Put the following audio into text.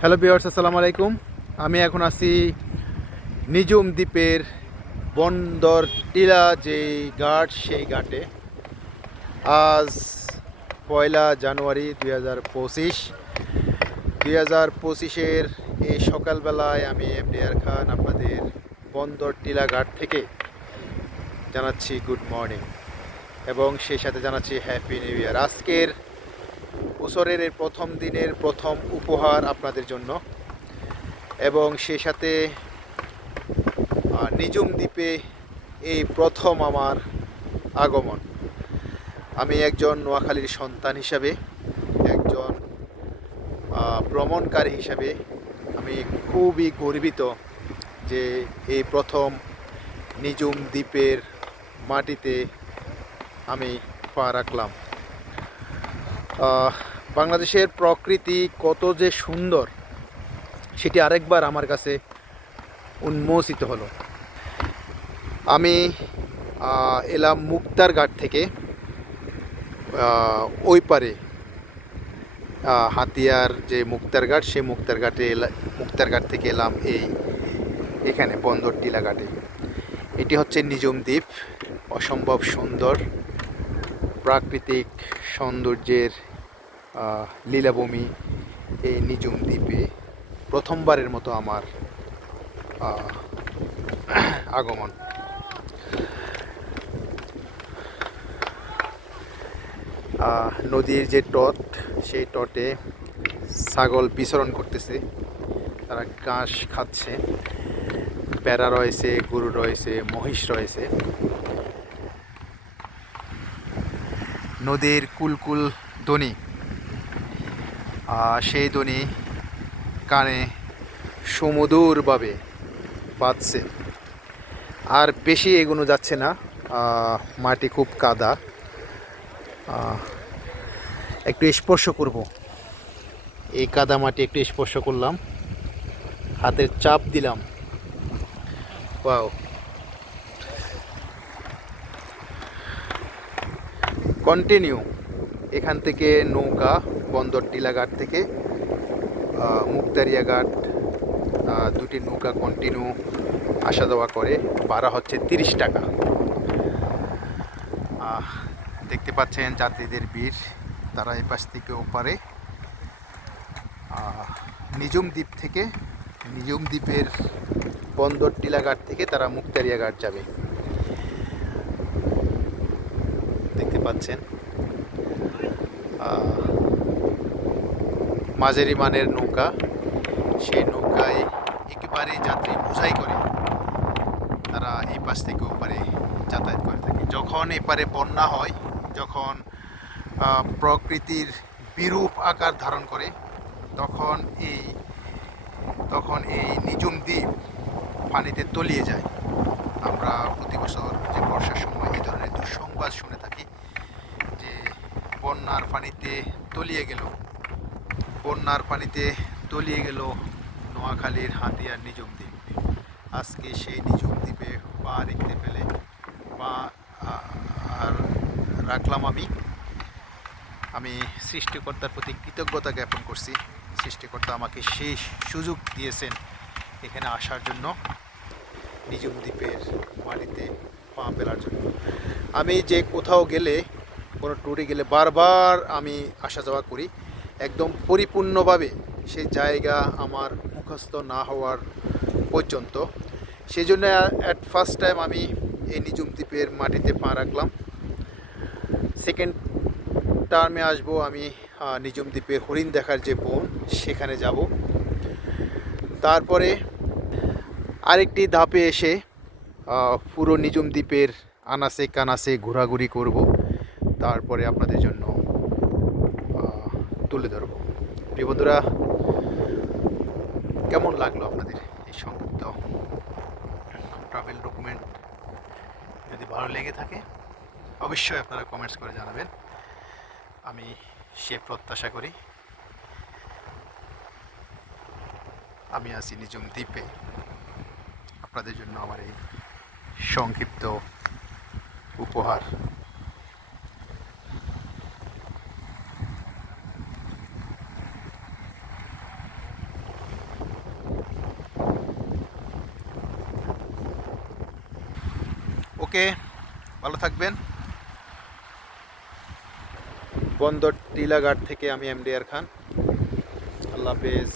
Hello বিয়ার্স আসসালামু আলাইকুম। আমি এখন আছি নিজুম দ্বীপের বন্দর টিলা যেই ঘাট, সেই ঘাটে। আজ পয়লা জানুয়ারি দুই হাজার পঁচিশ। দুই হাজার পঁচিশের এই সকালবেলায় আমি এম এমডিআর খান আপনাদের বন্দর টিলা ঘাট থেকে জানাচ্ছি গুড মর্নিং এবং সেই সাথে জানাচ্ছি হ্যাপি নিউ ইয়ার আজকের বছরের প্রথম দিনের প্রথম উপহার আপনাদের জন্য। এবং সে সাথে নিজুম দ্বীপে এই প্রথম আমার আগমন। আমি একজন নোয়াখালীর সন্তান হিসাবে, একজন ভ্রমণকারী হিসাবে আমি খুবই গর্বিত যে এই প্রথম নিজুম দ্বীপের মাটিতে আমি পা রাখলাম। বাংলাদেশের প্রকৃতি কত যে সুন্দর, সেটি আরেকবার আমার কাছে উন্মোচিত হলো। আমি এলাম মুক্তার ঘাট থেকে ওই পারে হাতিয়ার যে মুক্তার ঘাট সেই মুক্তার ঘাটে এলা, মুক্তার ঘাট থেকে এলাম এই, এখানে বন্দর টিলা ঘাটে। এটি হচ্ছে নিজম দ্বীপ, অসম্ভব সুন্দর, প্রাকৃতিক সৌন্দর্যের লীলাভূমি, এই নিজুম দ্বীপে প্রথমবারের মতো আমার আগমন। নদীর যে টট সেই টটে ছাগল বিচরণ করতেছে। তারা ঘাস খাচ্ছে। প্যারা রয়েছে, গরু রয়েছে, মহিষ রয়েছে। নদীর কুলকুল ধ্বনি সেই ধ্বনি কানে সুমধুরভাবে বাজছে। আর বেশি এগোনো যাচ্ছে না মাটি খুব কাদা। একটু স্পর্শ করব। এই কাদা মাটি একটু স্পর্শ করলাম। হাতের চাপ দিলাম। ওয়াও। কন্টিনিউ। এখান থেকে নৌকা বন্দর টিলাঘাট থেকে আহ, মুক্তারিয়া ঘাট দুটি নৌকা কন্টিনিউ আসা যাওয়া করে। ভাড়া হচ্ছে তিরিশ টাকা। দেখতে পাচ্ছেন যাত্রীদের ভিড় তারা এই পাশ থেকে ওপারে। নিজুম দ্বীপ থেকে নিজুম দ্বীপের বন্দর টিলাঘাট থেকে তারা মুক্তারিয়া ঘাট যাবে। দেখতে পাচ্ছেন মাঝারি মানের নৌকা। সেই নৌকায় একেবারে যাত্রী বোঝাই করে তারা এই পাশ থেকে ওপারে যাতায়াত করে থাকে। যখন এপারে বন্যা হয়, যখন প্রকৃতির বিরূপ আকার ধারণ করে, তখন এই তখন এই নিজুম দ্বীপ পানিতে তলিয়ে যায়। আমরা প্রতি বছর যে বর্ষার সময় এই ধরনের দুঃসংবাদ শুনে থাকি। বন্যার পানিতে তলিয়ে গেল। বন্যার পানিতে তলিয়ে গেল নোয়াখালীর হাতিয়ার নিজুম দ্বীপ। আজকে সেই নিজুম দ্বীপে পা রেখতে পেলে পা আর রাখলাম আমি। আমি সৃষ্টিকর্তার প্রতি কৃতজ্ঞতা জ্ঞাপন করছি। সৃষ্টিকর্তা আমাকে সেই সুযোগ দিয়েছেন এখানে আসার জন্য। নিজুম দ্বীপের মাটিতে পা ফেলার জন্য। আমি যে কোথাও গেলে কোনো ট্যুরে গেলে বারবার আমি আসা যাওয়া করি। একদম পরিপূর্ণভাবে সেই জায়গা আমার মুখস্থ না হওয়ার পর্যন্ত। সেই জন্য অ্যাট ফার্স্ট টাইম আমি এই নিজুম দ্বীপের মাটিতে পা রাখলাম। সেকেন্ড টার্মে আসব আমি নিজুম দ্বীপের হরিণ দেখার যে বন, সেখানে যাব। তারপরে আরেকটি ধাপে এসে পুরো নিজুম দ্বীপের আনাসে কানাসে ঘোরাঘুরি করব। তারপরে আপনাদের জন্য তুলে ধরব। প্রিয় বন্ধুরা, কেমন লাগল আপনাদের এই সংক্ষিপ্ত ট্রাভেল ডকুমেন্ট যদি ভালো লেগে থাকে, অবশ্যই আপনারা কমেন্টস করে জানাবেন। আমি সে প্রত্যাশা করি, আমি আছি নিজুম দ্বীপে। আপনাদের জন্য আমার এই সংক্ষিপ্ত উপহার। ওকে ভালো থাকবেন। বন্দর টিলাঘাট থেকে আমি এমডিআর খান। আল্লাহ হাফেজ।